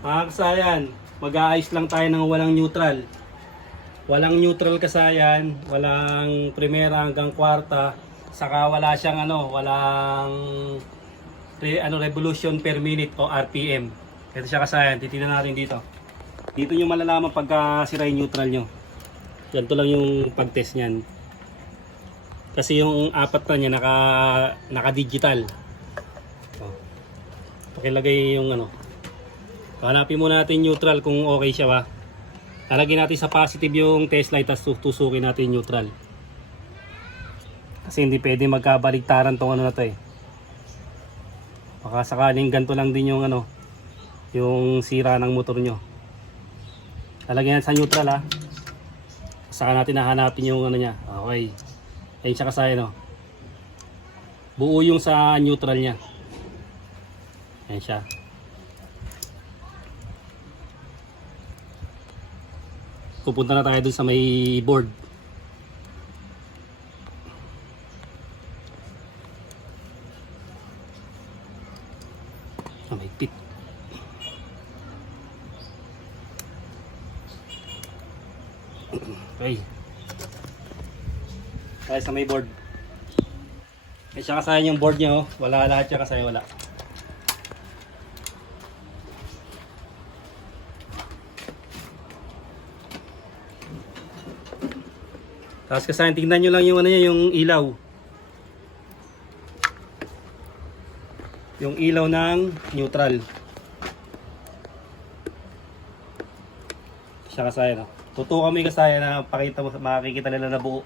Mga kasayan, mag-aayos lang tayo ng walang neutral. Walang neutral kasayan, walang primera hanggang kwarta, saka wala siyang walang revolution per minute o RPM. Ito siya kasayan, titingnan natin dito. Dito nyo malalaman pagka sira yung neutral nyo. Ganito lang yung pag-test niyan. Kasi yung apat na niya naka-digital. Pakilagay yung hanapin muna natin neutral kung okay siya ba. Lalagyan natin sa positive yung test light tapos tusukin natin neutral. Kasi hindi pwede magkabaligtaran tong na to eh. Baka sakaling ganito lang din yung yung sira ng motor nyo. Lalagyan natin sa neutral ha. Saka natin hahanapin yung niya. Okay. Ayun siya kasaya buo yung sa neutral niya. Ayan siya. Pupunta na tayo dun sa may board. Sa may pit. Okay. Tayo sa may board. Ay siya kasaya yung board niya wala lahat siya kasaya wala. Tapos kasi tingnan nyo lang yung yung ilaw. Yung ilaw ng neutral. Siya kasaya Tutukan mo yung kasaya na makikita nila na buo.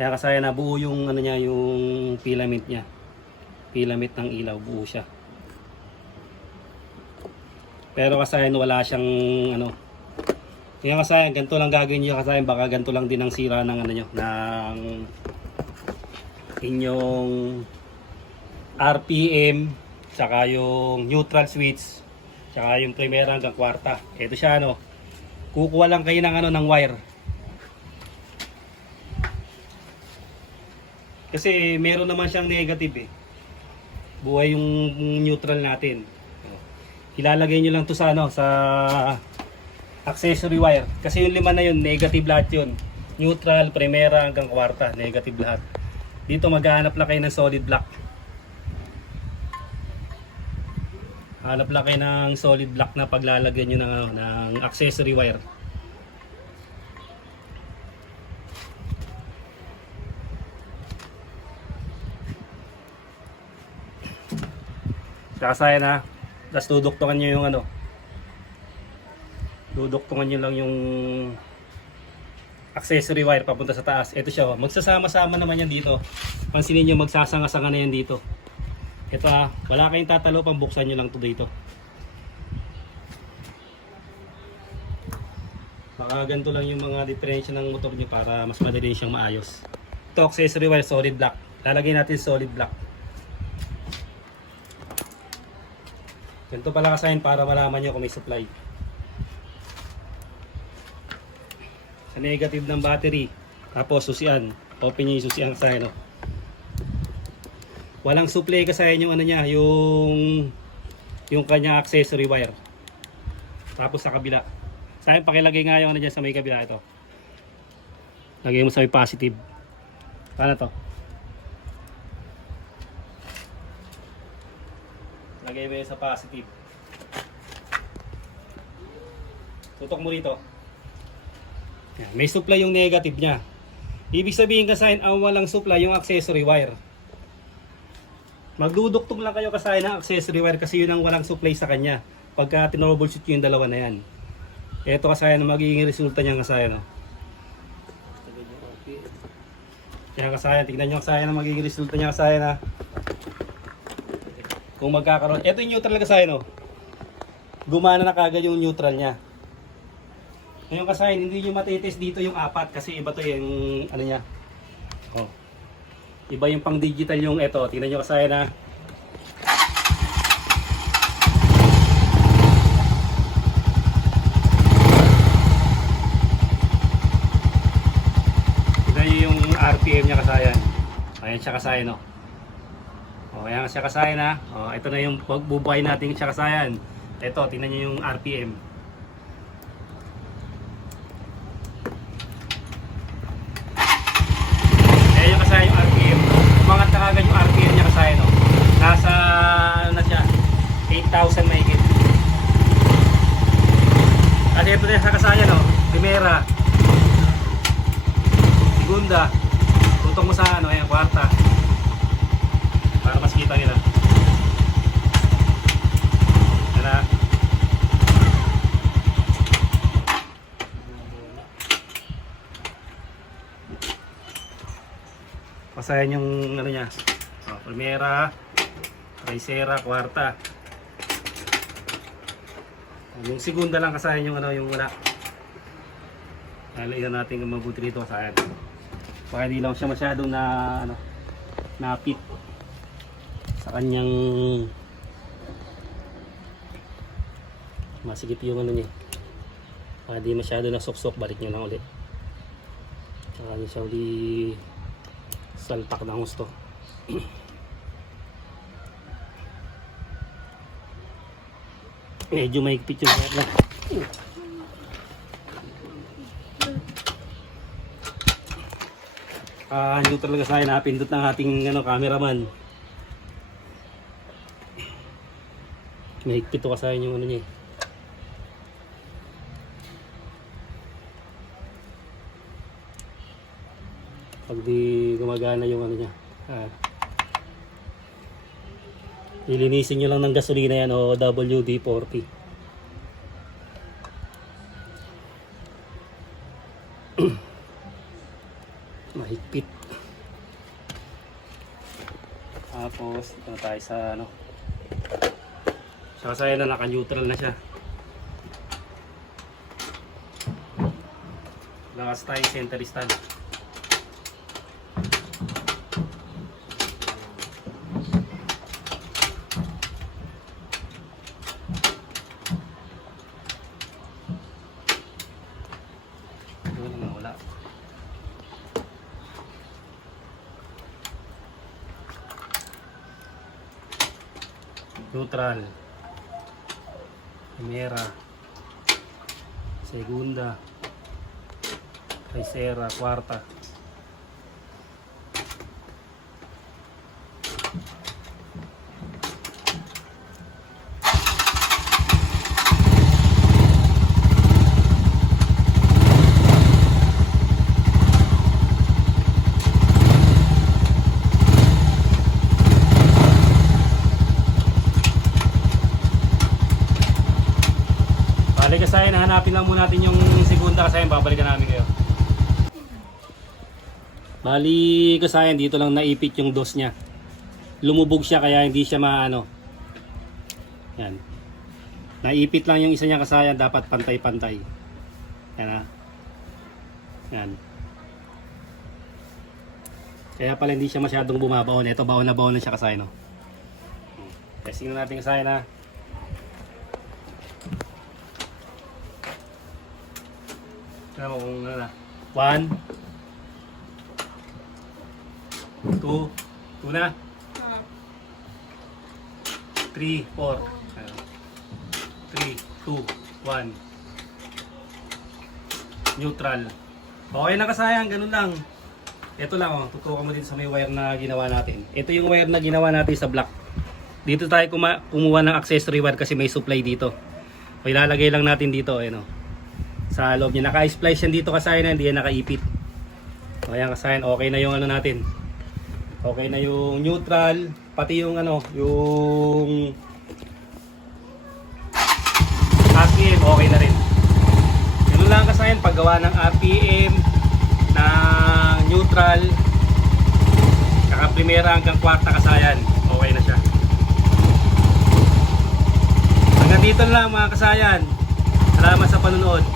Kaya kasaya na buo yung niya, yung filament niya. Filament ng ilaw, buo siya. Pero kasaya wala siyang kaya kasayan, ganito lang gagawin nyo kasayan, baka ganito lang din ang sira ng nyo, ng inyong RPM, saka yung neutral switch, saka yung primera hanggang kwarta. Ito siya kukuha lang kayo ng ng wire. Kasi meron naman siyang negative eh. Buhay yung neutral natin. Ilalagay nyo lang to sa sa accessory wire. Kasi yung lima na yun, negative lahat yun. Neutral, primera hanggang kwarta, negative lahat. Dito maghahanap lang kayo ng solid block. Hanap lang kayo ng solid block na paglalagyan nyo ng accessory wire. Kakasaya na. Tapos duduktungan nyo yung duduktungan nyo lang yung accessory wire papunta sa taas. Ito siya magsasama-sama naman yan dito. Pansinin nyo magsasanga-sanga na yan dito. Ito wala kayong tatalo, pambuksan nyo lang to dito. Baka ganito lang yung mga diferensya ng motor nyo para mas madali siyang maayos. Ito accessory wire, solid block. Lalagay natin solid block. Ganito pala kasayin para malaman nyo kung may supply. Sa negative ng battery, tapos susian, open nyo yung susian sa walang supply kasi yung niya, yung kanya accessory wire. Tapos sa kabila, sa akin pakilagay nga yung dyan sa may kabila. Ito lagay mo sa may positive. Paano to? Lagay mo sa positive, tutok mo rito. May supply yung negative nya. Ibig sabihin kasayin ang walang supply yung accessory wire. Magduduktog lang kayo kasayin ng accessory wire kasi yun ang walang supply sa kanya. Pagka tinroubleshoot yung dalawa na yan. Ito kasayin ang magiging resulta niyan kasayin. Kaya kasayin, tignan nyo kasayin ang magiging resulta niya kasayin Kung magkakaroon. Ito yung neutral kasayin Gumana na kagad yung neutral niya. Ngayon kasayin, hindi nyo matitest dito yung apat kasi iba to yung niya. Iba yung pang digital yung ito. Tingnan nyo kasayin Tingnan nyo yung RPM niya kasayan. Ayan siya kasayan ayan siya kasayan ito na yung bubuhay natin siya kasayan. Ito, tingnan nyo yung RPM. Ayan yung kasaya yung RPM. Umangat na agad yung RPM niya kasaya, no? Nasa, ano na siya, 8,000 mahigit. Kasi ito na sa kasaya, no? Primera, segunda, tutok mo sa ano, ayan, kwarta. Para mas kita nila. Tara. Pasayan yung ano niya. Oh, primera, tercera, kwarta. Yung segunda lang kasayan yung ano, yung wala. Lalagyan natin kung mabuti dito kasayan. Baka hindi lang siya masyadong na ano, napit sa kanyang masigip yung ano niya. Baka di masyado na sok-sok, balik nyo lang ulit. Saka nyo siya uli salpak ng gusto. Medyo mahigpit yung wire na. Neutral talaga sa akin, napindot ng ating ano, cameraman. Mahigpit to kasi yung ano niya. Pag di gumagana yung ano niya, lilinisin nyo lang ng gasolina yan o WD-40. Mahigpit. Tapos ito na tayo sa ano, saka na naka-neutral na siya. Lakas tayo center stand. Neutral, primera, segunda, tercera, kwarta. Kasi hanapin lang muna natin yung segunda kasi babalikan namin kayo. Bali kasi dito lang naipit yung dos niya. Lumubog siya kaya hindi siya maano. Yan. Naipit lang yung isa niya kasayan, dapat pantay-pantay. Yan ha. Yan. Kaya pala hindi siya masyadong bumabaon. Ito baon na baon na siya kasayan, no. Testing na natin kasayan ha. Ano kung ano na. 1 2 na 3 4 3 2 1 neutral. Okay na kasayang, ganun lang. Ito lang oh, tutukan mo din sa may wire na ginawa natin. Ito yung wire na ginawa natin sa block. Dito tayo kumuha ng accessory wire kasi may supply dito. O ilalagay lang natin dito, ayun oh. Sa loob niya, naka-splice yan dito kasayan, hindi yan nakaipit. O ayan kasayan, okay na yung ano natin. Okay na yung neutral, pati yung ano, yung RPM, okay na rin. Ganun lang kasayan, paggawa ng RPM, na neutral, kaka primera hanggang kwarta kasayan, okay na siya. Hanggang dito lang mga kasayan. Salamat sa panonood.